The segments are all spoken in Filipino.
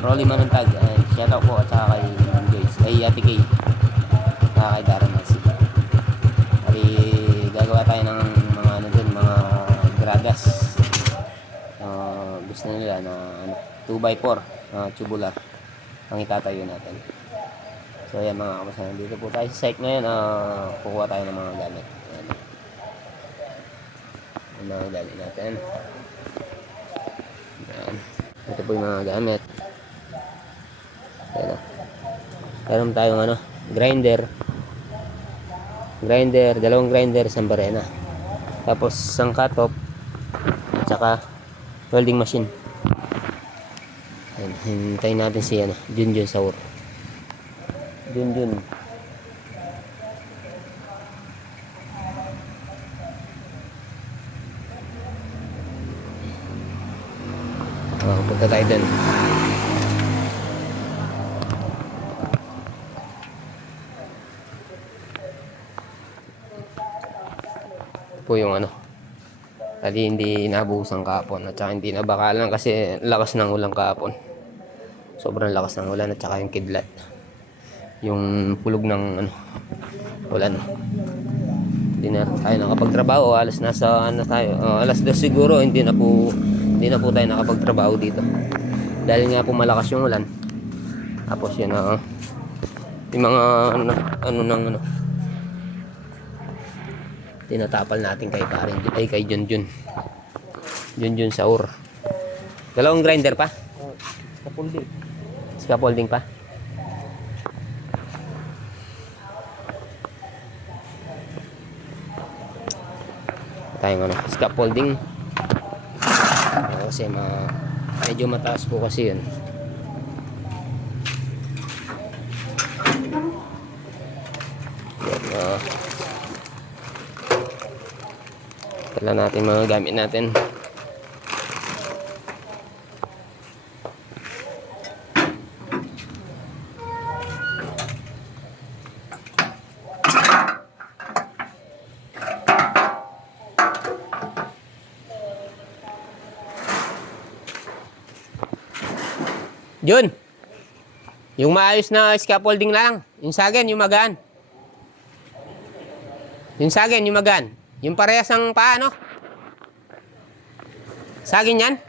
Rolly Manantag. Ayan, shout out po at saka kay Joyce. Kay Ate Kay. Saka kay Dara Nancy. Pari gagawa tayo ng mga ano dun, mga gradas. Gusto nila na ano, 2x4 tubular ang itatayo natin. So ayan mga kamasama, dito po tayo sa site ngayon. Kukuha tayo ng mga gamit. Ayan. Yung mga gamit natin. Ayan. Ito po yung mga gamit. Ayan. Meron tayong ano, grinder, dalawang grinder, isang barena. Tapos isang cut-off at saka welding machine. Ayan, hintayin natin si ano, Junjun Saur. Junjun. Punta tayo dun. Ito po yung ano. Tadi hindi nabuhusan kahapon at saka hindi nabakalan kasi lakas ng ulan kahapon. Sobrang lakas ng ulan at saka yung kidlat. Yung pulog ng ano, ulan. Hindi na tayo nakapagtrabaho. Alas nasa ano tayo, alas 2 siguro hindi na po tayo nakapagtrabaho dito. Dahil nga po malakas yung ulan. Tapos yun yung mga ano tinatapal natin kay paring kay Junjun Saur. Dalawang grinder pa? Scaffolding pa? Tayong ano, scaffolding. Kasi medyo mataas po kasi yun. Tala natin mga gamit natin. Jun, yung maayos na scaffolding lang. Yung sagin, yung magaan. Yung sagin, yung magaan. Yung parehas ng paa, no? Sagin yan?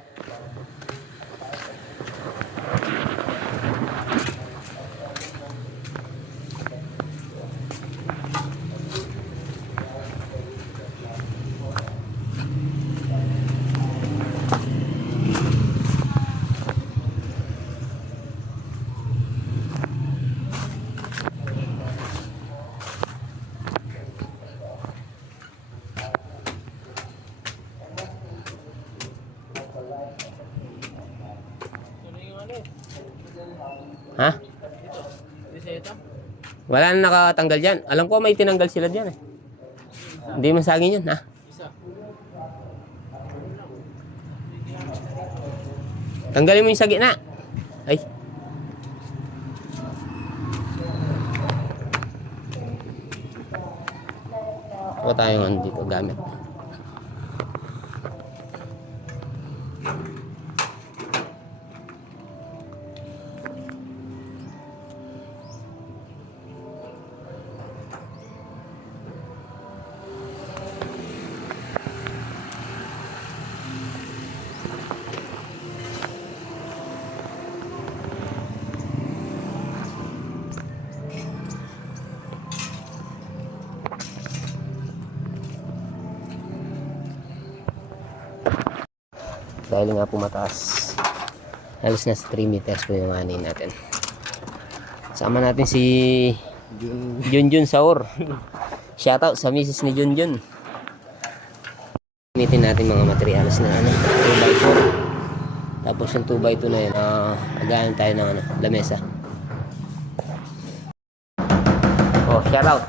Ha? Wala na nakatanggal dyan. Alam ko may tinanggal sila dyan eh. Hindi man saging yun, ha? Tanggalin mo yung sagi na. Ay. Ako tayong ano dito gamit. Dahil nga po mataas, halos na 3 meters po yung anin natin. Sama natin si Junjun Saur. Shoutout sa misis ni Junjun. Gamitin natin mga materials na ano, 2x4. Tapos yung 2x2 na yun, magahan tayo ng ano, lamesa. Oh, shoutout.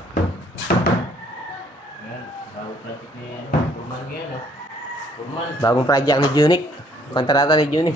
Bagong project ni Junic. Kontrata ni Junic.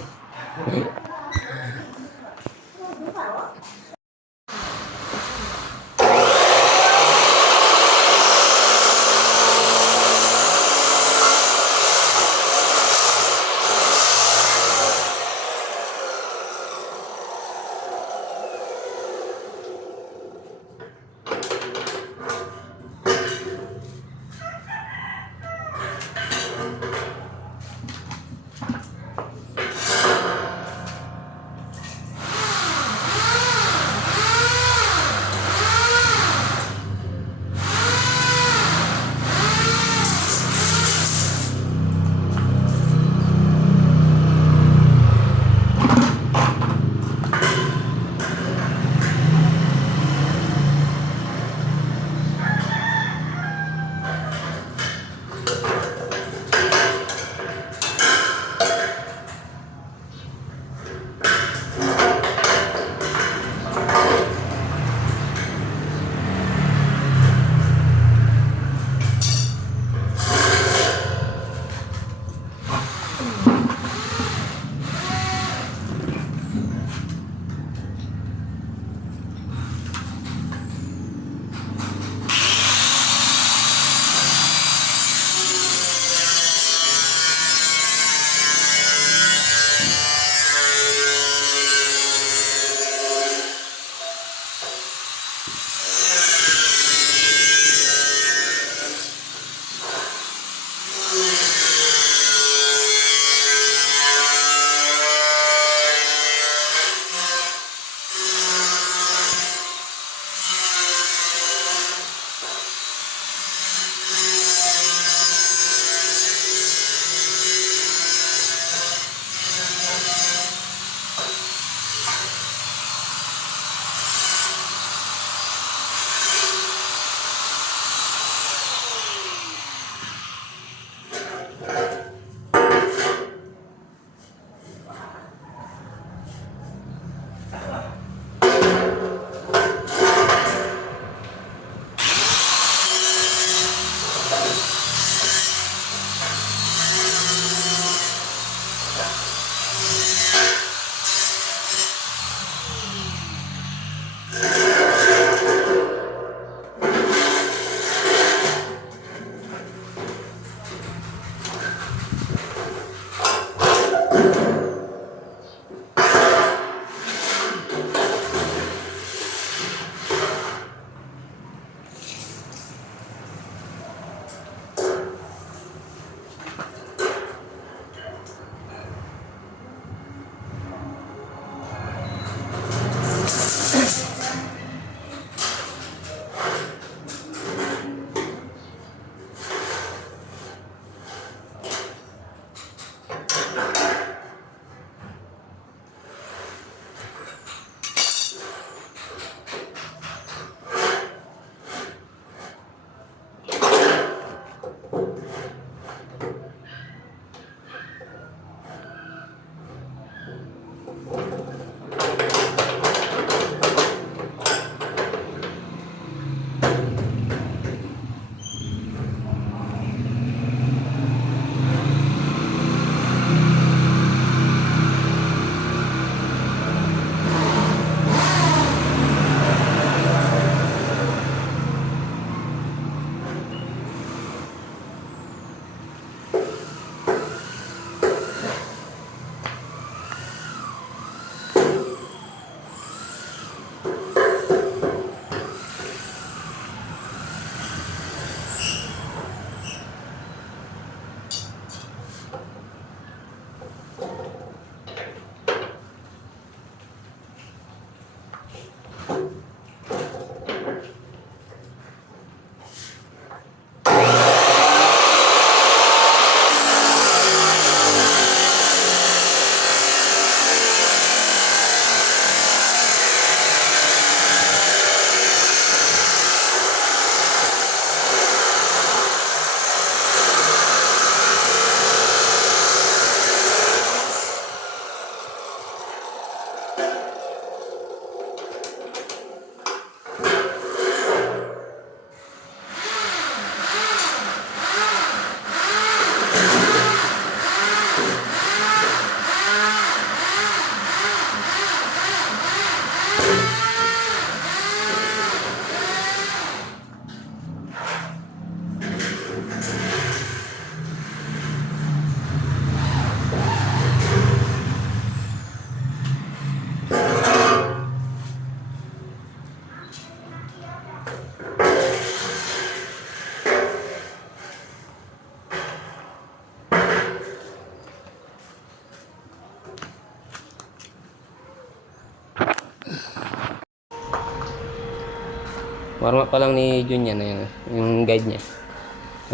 Warm up pa lang ni Jun yan, ayan, yung guide niya.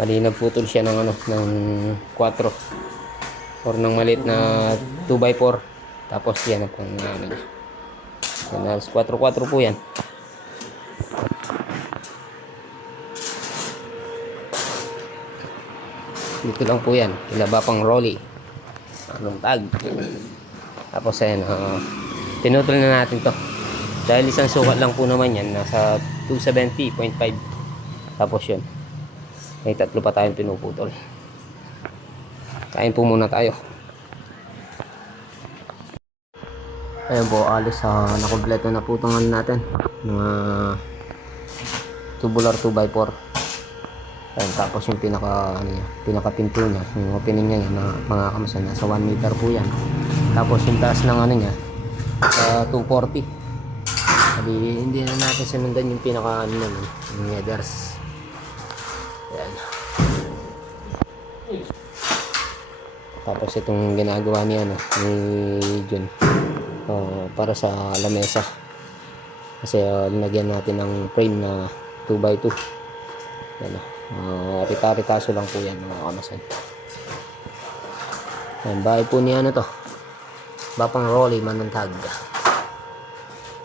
Bali, nagputol siya ng ano, ng 4 or ng maliit na 2x4. Tapos yan ang ano niya. Yan, 4x4 po yan. Dito lang po yan, ilaba pang rolly. Anong tag. Tapos ayan, tinutol na natin to. Dahil isang sukat lang po naman yan, nasa 270.5. Tapos yun, may 3 pa tayong pinuputol. Kain po muna tayo. Ayan po, alis sa nakompleto na po itong ano natin. Mga tubular 2x4. Ayan, tapos yung pinaka-pinto niya, yung opening niya, yung mga kamasan, nasa 1 meter po yan. Tapos yung taas ng ano niya, 240. Hindi na natin sinundan yung pinaka ano naman, yung headers. Ayan. Tapos itong ginagawa niya ni Jun, para sa lamesa. Kasi linagyan natin ng frame na 2x2. Ayan, rita-ritaso lang po yan mga kamasan. Ayan, bahay po niya to, Bapang Rolly Manantag.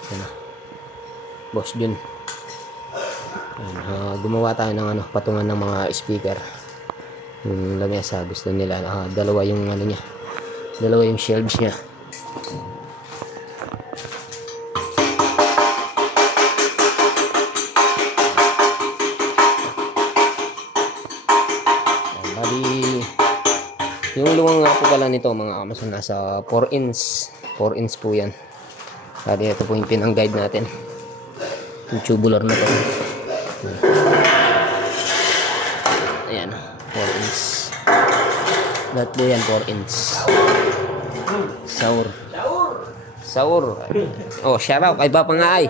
Ayan, Boss Jun. Ayan, gumawa tayo ng patungan ng mga speaker. Yung lamesa, gusto nila dalawa yung ano niya, dalawa yung shelves niya. Bali, yung luwang nga po pala nito mga kamasan, nasa 4 inch po yan. Bali, ito po yung pinang-guide natin, yung tubular na to. Ayan, 4 inch. Lahat po yan 4 inch. Saur. Oh, shout out kay Papa nga ay.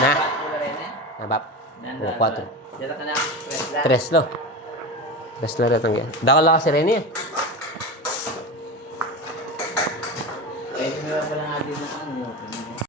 Na? Nabap? O, 4. 3 lo. 3 lo rin yan. Dakala kasi rin eh. Pwede mo pala nga din na ano.